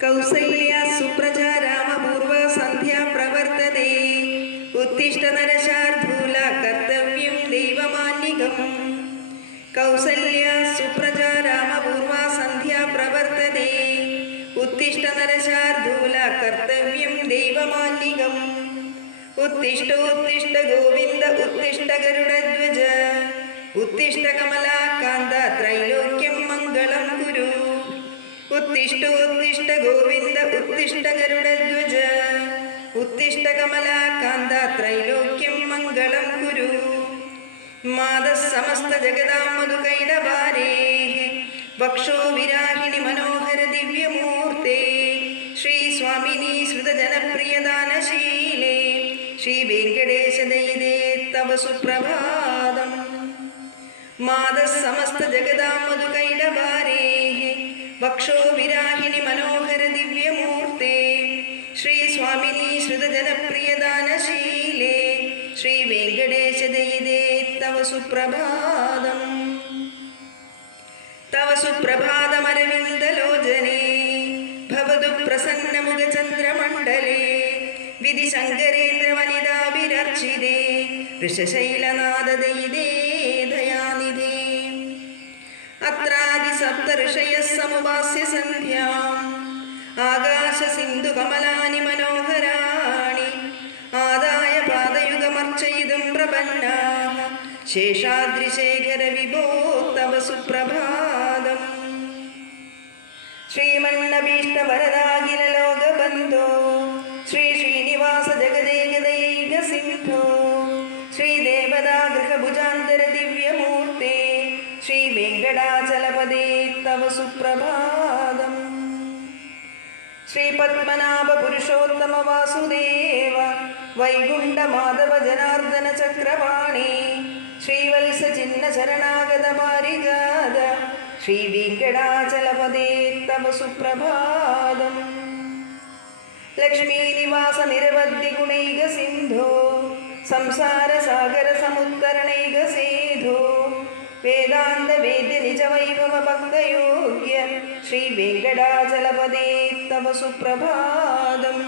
കൗസല്യ സുപ്രജ രാമപൂർവ സന്ധ്യ പ്രവർത്തതേ ഉത്തിഷ്ട നരശാർധൂല കർത്തവ്യം ദൈവമാന്യകം. കൗസല്യ സുപ്രജ രാമപൂർവ സന്ധ്യ പ്രവർത്തതേ ഉത്തിഷ്ട നരശാർധൂല കർത്തവ്യം ദൈവമാന്യകം. ഉത്തിഷ്ട ഉത്തിഷ്ട ഗോവിന്ദ ഉത്തിഷ്ട ഗരുഡ ഉത്തിഷ്ടകമലാകാന്ത ത്രൈലോക്യം മംഗളം ഗുരു ഉത്തിഷ്ട ഉത്തിഷ്ട ഗോവിന്ദ ഉത്തിഷ്ട ഗരുഡധ്വജ ഉത്തിഷ്ട ത്രൈലോക്യം മംഗളം ഗുരു മാതഃ സമസ്ത ജഗതാം മധുകൈടഭാരേ വക്ഷോ വിരാഹിണി മനോഹര ദിവ്യമൂർത്തേ. ശ്രീ സ്വാമിനി ശ്രുത ശ്രീ വെങ്കടേശ ദൈതേ തവ സുപ്രഭാതം मधुकैडभारेः वक्षो विरागिणि मनोहर दिव्यमूर्ते श्रीस्वामिनी श्रुतजनप्रियदानशीले श्रीवेङ्कटेशदयिदे तव सुप्रभातम् तव सुप्रभातमरविन्दलोचने भवतु प्रसन्नमुखचन्द्रमण्डले ദയാനിധേ. മനോഹരാണി. ആദായ പാദയുഗമർച്ചയിതും പ്രപന്നാ ശേഷാദ്രിശേഖര വിഭോ സുപ്രഭാതം. ഭുജാന്തര ദിവ്യമൂർത്തേ ശ്രീ വെങ്കടാചലപദേ തവ സുപ്രഭാതം. ശ്രീ പത്മനാഭ പുരുഷോത്തമ വാസുദേവ വൈകുണ്ഠ മാധവ ജനാർദ്ദന ചക്രവാണി ശ്രീവത്സ ചിഹ്ന ശരണാഗത പാരിജാത ശ്രീ വെങ്കടാചലപദേ തവ സുപ്രഭാതം. ലക്ഷ്മീനിവാസ നിരവധി ഗുണൈക സിന്ധോ ಸಂಸಾರ ಸಾಗರ ಸಮುತ್ತರಣೈಗ ಸೇಧು ವೇದಾಂತ ವೇದ್ಯ ನಿಜ ವೈಭವ ಭಕ್ತಯೋಗ್ಯ ಶ್ರೀ ವೆಂಕಟಾಚಲಪದೇ ತವ ಸುಪ್ರಭಾದಂ